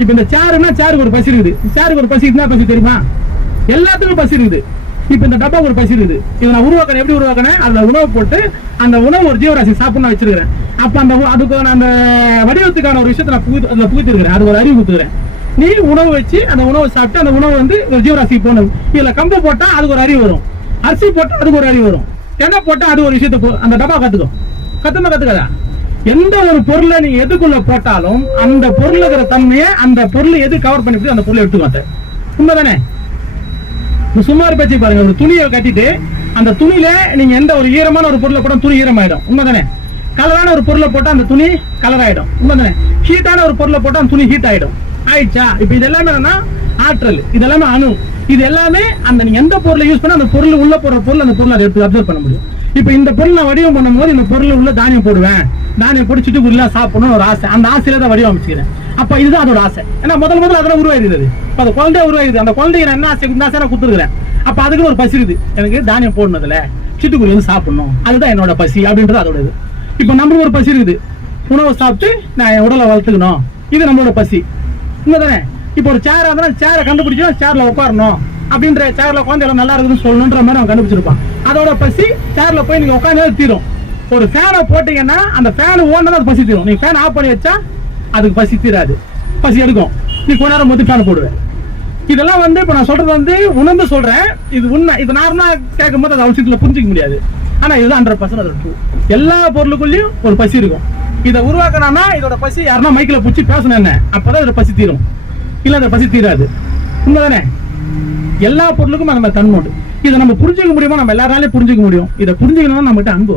இப்ப இந்த சேருன்னா சேருக்கு ஒரு பசி இருக்குது. சேருக்கு ஒரு பசி என்ன பசி தெரியுமா? எல்லாத்துக்கும் பசி இருக்குது. இப்ப இந்த டப்பா ஒரு பசி இருக்குது. இதை நான் உருவாக்கணும் எப்படி உருவாக்கினேன் அதுல உணவு போட்டு அந்த உணவு ஒரு ஜீவராசி சாப்பிடணும் வச்சிருக்கிறேன். அப்ப அந்த அதுக்கான அந்த வடிவத்துக்கான ஒரு விஷயத்தை நான் புகுத்து அதுல புகுத்திருக்கிறேன். அது ஒரு அறிவு குத்துக்கிறேன் நீ உணவு வச்சு அந்த உணவை சாப்பிட்டு அந்த உணவு வந்து ஒரு ஜீவராசிக்கு போகணும். இதுல கம்பு போட்டா அதுக்கு ஒரு அறிவு வரும். அரிசி போட்டா அதுக்கு ஒரு அறிவு வரும். தென்னை போட்டா அது ஒரு விஷயத்தை போ- அந்த டப்பா கத்துக்கும். கத்துமா கத்துக்காதா? எந்த ஒரு பொருளை நீ எதுக்குள்ள போட்டாலும் அந்த பொருள் இருக்கிற தன்மையை அந்த பொருள் எது கவர் பண்ணிட்டு அந்த பொருளை எடுத்துக்கும் உண்மைதானே? சும்மா சுமார் பேச்சு பாருங்க ஒரு துணியை கட்டிட்டு அந்த துணியில நீங்க எந்த ஒரு ஈரமான ஒரு பொருளை போட்டா துணி ஈரமாயிடும். உண்மைதானே? கலரான ஒரு பொருளை போட்டா அந்த துணி கலர் ஆயிடும். உண்மைதானே? ஹீட்டான ஒரு பொருளை போட்டா அந்த துணி ஹீட் ஆயிடும். ஆயிடுச்சா? இப்போ இது எல்லாமே என்னன்னா ஆற்றல். இது எல்லாமே அணு. இது எல்லாமே அந்த நீங்க எந்த பொருளை யூஸ் பண்ணா அந்த பொருள் உள்ள போற பொருள் அந்த பொருளை அதை எடுத்து அப்சர்வ் பண்ண முடியும். இப்போ இந்த பொருள் நான் வடிவம் பண்ணும்போது இந்த பொருள் உள்ள தானியம் போடுவேன். தானியம் போட்டு சிட்டுக்குருளா சாப்பிடணும் ஒரு ஆசை. அந்த ஆசையில தான் வடிவமைச்சுக்கிறேன். அப்ப இதுதான் அதோட ஆசை. ஏன்னா முதல் முதல்ல அதெல்லாம் உருவாயிருந்தது. இப்போ அந்த குழந்தை உருவாயிருது. அந்த குழந்தைய நான் என்ன ஆசை இந்த ஆசை நான் கொடுத்துருக்கிறேன். அப்ப அதுக்குன்னு ஒரு பசி இருக்குது. எனக்கு தானியம் போடணுதுல சிட்டுக்குருவி வந்து சாப்பிடணும். அதுதான் என்னோட பசி அப்படின்றது அதோட இது. இப்போ நம்மளுக்கு ஒரு பசி இருக்குது. உணவை சாப்பிட்டு நான் என் உடலை வளர்த்துக்கணும். இது நம்மளோட பசி. உண்மைதானே இப்போ ஒரு சேர் இருந்தால் சேரை கண்டுபிடிச்சோம் சேர்ல உட்காரணும். அப்படின்ற சேர்ல உட்காந்து எல்லாம் நல்லா இருக்குதுன்னு சொல்லணுன்ற மாதிரி அவன் கண்டுபிடிச்சிருப்பான். அதோட பசி சேர்ல போய் நீங்க உட்காந்து தீரும். ஒரு ஃபேனை போட்டீங்கன்னா அந்த ஃபேன் ஓடுனா அது பசி தீரும் நீ ஃபேன் ஆஃப் பண்ணி வச்சா அதுக்கு பசி தீராது. பசி எடுக்கும். நீ கொஞ்ச நேரம் போது ஃபேன் போடுவேன். இதெல்லாம் வந்து இப்போ நான் சொல்றது வந்து உணர்ந்து சொல்றேன். இது உண்மை. இது நார்மலா கேட்கும் போது அது அவசியத்தில் புரிஞ்சிக்க முடியாது. ஆனால் இதுதான் ஹண்ட்ரட் பர்சன்ட் அது எல்லா பொருளுக்குள்ளேயும் ஒரு பசி இருக்கும். இதை உருவாக்கணும்னா இதோட பசி யாருன்னா மைக்கில் பிடிச்சி பேசணும் என்ன? அப்பதான் இதோட பசி தீரும். இல்லை அந்த பசி தீராது. உண்மைதானே? எல்லா பொருளுக்கும் அந்த மாதிரி தன்மை உண்டு. இதை நம்ம புரிஞ்சுக்க முடியுமா நம்ம எல்லாராலையும் புரிஞ்சுக்க முடியும். இதை புரிஞ்சுக்கணும்னா நம்மகிட்ட அன்பு